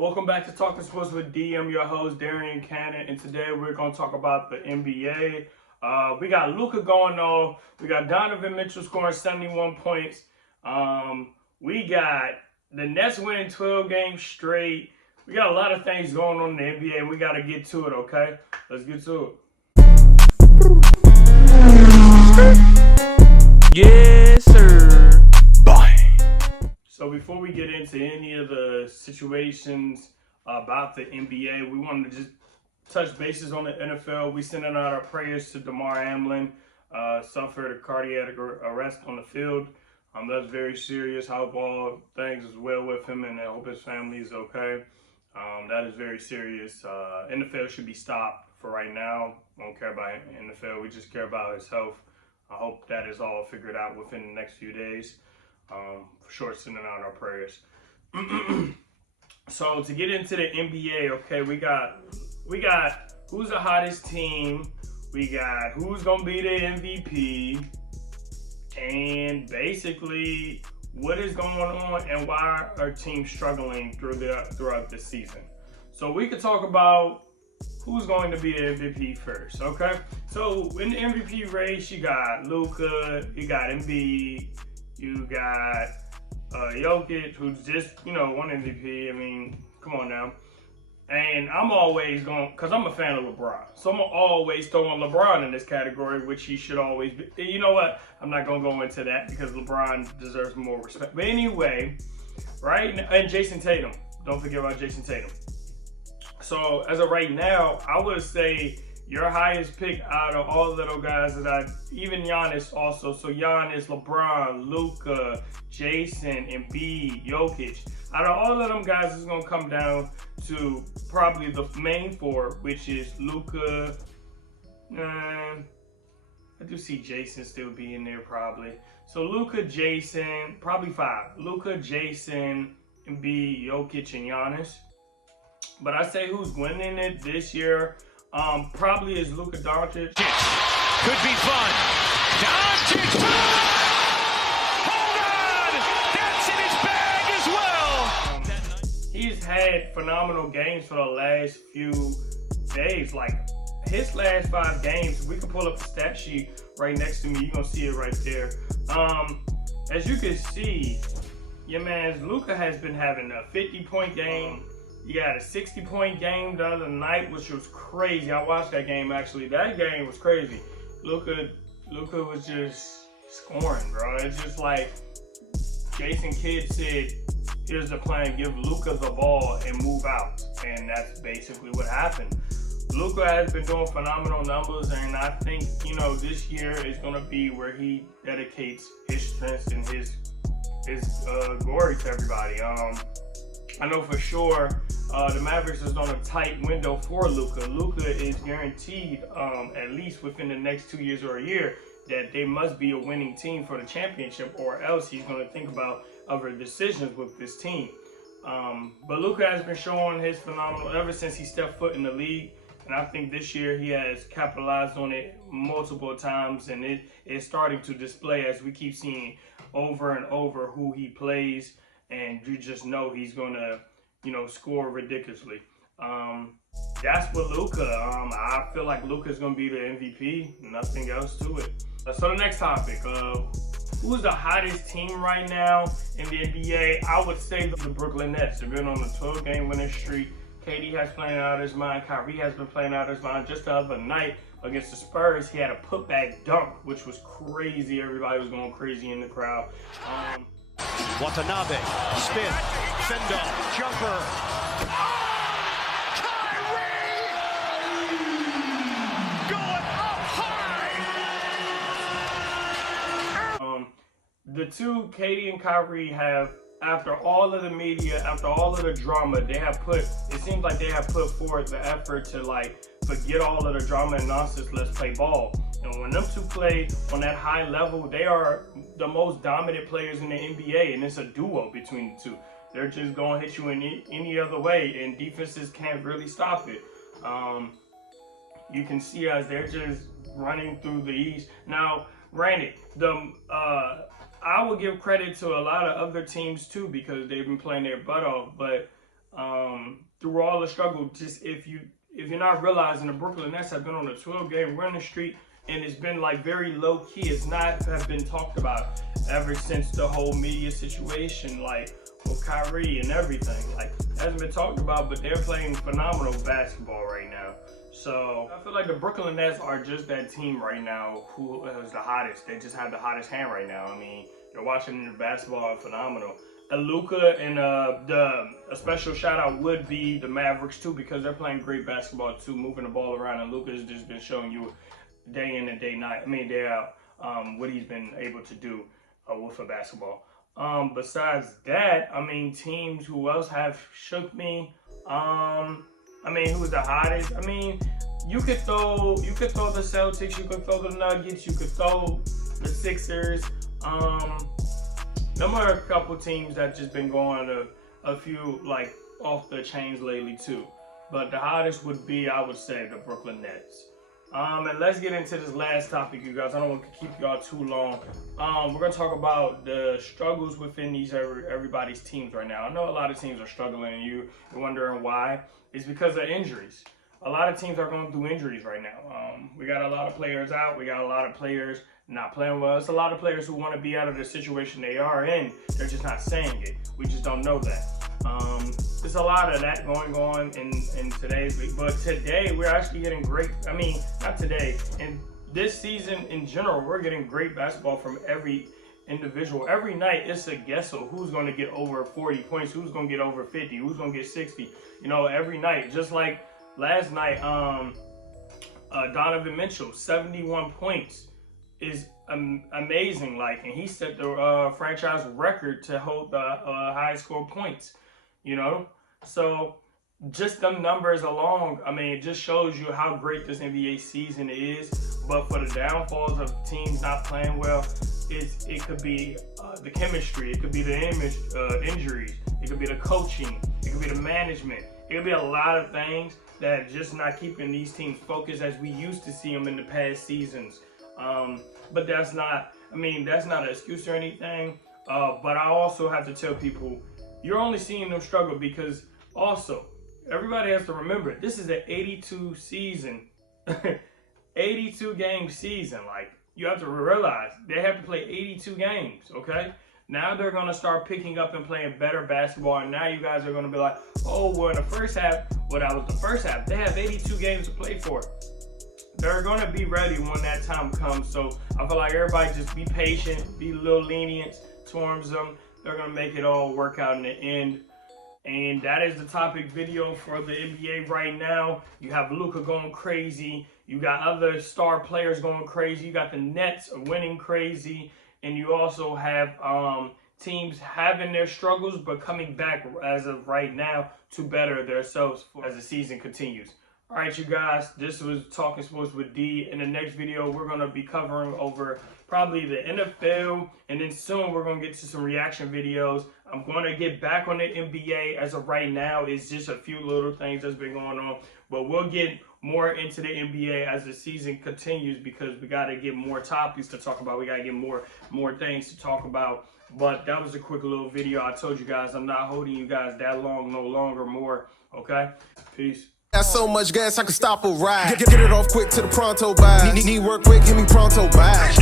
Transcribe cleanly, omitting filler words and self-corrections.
Welcome back to Talking Sports with D. I'm your host, Darian Cannon, and today we're going to talk about the NBA. We got Luka going on. We got Donovan Mitchell scoring 71 points. We got the Nets winning 12 games straight. We got a lot of things going on in the NBA. We got to get to it, okay? Let's get to it. Yes, sir. Bye. So before we get into any of the situations about the NBA, we wanted to just touch bases on the NFL. We sending out our prayers to Damar Hamlin, suffered a cardiac arrest on the field. That's very serious. I hope all things is well with him, and I hope his family is okay. That is very serious. NFL should be stopped for right now. We don't care about NFL. We just care about his health. I hope that is all figured out within the next few days. For sure, sending out our prayers. So to get into the NBA, okay, we got who's the hottest team. We got who's gonna be the MVP, and basically what is going on and why our team struggling throughout the season. So we could talk about who's going to be the MVP first, okay? So in the MVP race, you got Luka, you got Embiid, you got Jokic, who's just, won MVP. I mean, come on now. And I'm always going, because I'm a fan of LeBron. So I'm always throwing LeBron in this category, which he should always be. You know what? I'm not going to go into that because LeBron deserves more respect. But anyway, right? And Jason Tatum. Don't forget about Jason Tatum. So as of right now, I would say your highest pick out of all of those guys even Giannis also. So Giannis, LeBron, Luka, Jason, Embiid, Jokic. Out of all of them guys, it's going to come down to probably the main four, which is Luka. I do see Jason still being there probably. So Luka, Jason, probably five. Luka, Jason, Embiid, Jokic, and Giannis. But I say who's winning it this year probably is Luka Doncic. Could be fun. Doncic. Hold on. That's in his bag as well. He's had phenomenal games for the last few days. Like his last 5 games, we can pull up the stat sheet right next to me. You're going to see it right there. As you can see, your man Luka has been having a 50-point game. He had a 60-point game the other night, which was crazy. I watched that game, actually. That game was crazy. Luka was just scoring, bro. It's just like Jason Kidd said, here's the plan, give Luka the ball and move out. And that's basically what happened. Luka has been doing phenomenal numbers, and I think, this year is going to be where he dedicates his strengths and his glory to everybody. I know for sure the Mavericks is on a tight window for Luka. Luka is guaranteed, at least within the next 2 years or a year, that they must be a winning team for the championship, or else he's going to think about other decisions with this team. But Luka has been showing his phenomenal ever since he stepped foot in the league, and I think this year he has capitalized on it multiple times, and it is starting to display as we keep seeing over and over who he plays. And you just know he's gonna, score ridiculously. That's what Luka. I feel like Luka's gonna be the MVP. Nothing else to it. So the next topic. Who's the hottest team right now in the NBA? I would say the Brooklyn Nets. They've been on a 12-game winning streak. KD has playing out of his mind. Kyrie has been playing out of his mind. Just the other night against the Spurs, he had a putback dunk, which was crazy. Everybody was going crazy in the crowd. Watanabe, spin, send-off, jumper. Kyrie! Going up high! The two, Katie and Kyrie, have, after all of the media, after all of the drama, it seems like they have put forth the effort to forget all of the drama and nonsense, let's play ball. And when them two play on that high level, they are the most dominant players in the NBA, and it's a duo between the two. They're just going to hit you in any other way, and defenses can't really stop it. You can see as they're just running through the East. Now, granted, I would give credit to a lot of other teams too because they've been playing their butt off, but through all the struggle, just if you're not realizing, the Brooklyn Nets have been on a 12-game winning streak, and it's been like very low key. It's not have been talked about ever since the whole media situation, like with Kyrie and everything. Like, it hasn't been talked about, but they're playing phenomenal basketball right now. So I feel like the Brooklyn Nets are just that team right now who is the hottest. They just have the hottest hand right now. I mean, you're watching the basketball, phenomenal. Luka and a special shout out would be the Mavericks too, because they're playing great basketball too, moving the ball around, and Luka has just been showing you day in and day out what he's been able to do with a basketball. Besides that, I mean, teams who else have shook me. I mean, who's the hottest? I mean, you could throw the Celtics, you could throw the Nuggets, you could throw the Sixers. Them are a couple teams that just been going a few like off the chains lately too. But the hottest would be, I would say, the Brooklyn Nets. And let's get into this last topic, you guys. I don't want to keep y'all too long. We're gonna talk about the struggles within everybody's teams right now. I know a lot of teams are struggling, and you're wondering why. It's because of injuries. A lot of teams are going through injuries right now. We got a lot of players out. We got a lot of players not playing well. It's a lot of players who want to be out of the situation they are in. They're just not saying it. We just don't know that. There's a lot of that going on in today's league. But today, we're actually getting great. I mean, not today. In this season in general, we're getting great basketball from every individual. Every night, it's a guess of who's going to get over 40 points, who's going to get over 50, who's going to get 60. You know, every night. Just like last night, Donovan Mitchell, 71 points is amazing. Like, and he set the franchise record to hold the highest score points. You know, so just them numbers alone, I mean, it just shows you how great this NBA season is. But for the downfalls of teams not playing well, it could be the chemistry, it could be the injuries, it could be the coaching, it could be the management, it could be a lot of things that just not keeping these teams focused as we used to see them in the past seasons. But that's not an excuse or anything. But I also have to tell people, you're only seeing them struggle because also, everybody has to remember, this is an 82 season, 82 game season. Like, you have to realize they have to play 82 games, okay? Now they're going to start picking up and playing better basketball, and now you guys are going to be like, oh, well, in the first half, well, that was the first half. They have 82 games to play for. They're going to be ready when that time comes. So I feel like everybody just be patient, be a little lenient towards them. They're going to make it all work out in the end. And that is the topic video for the NBA right now. You have Luka going crazy. You got other star players going crazy. You got the Nets winning crazy. And you also have teams having their struggles but coming back as of right now to better themselves as the season continues. All right, you guys, this was Talking Sports with D. In the next video, we're going to be covering over probably the NFL, and then soon we're going to get to some reaction videos. I'm going to get back on the NBA. As of right now, it's just a few little things that's been going on, but we'll get more into the NBA as the season continues because we got to get more topics to talk about. We got to get more things to talk about. But that was a quick little video. I told you guys I'm not holding you guys that long, no longer more. Okay? Peace. Got so much gas I can stop a ride. Get it off quick to the pronto buy. Need work quick, give me pronto buy.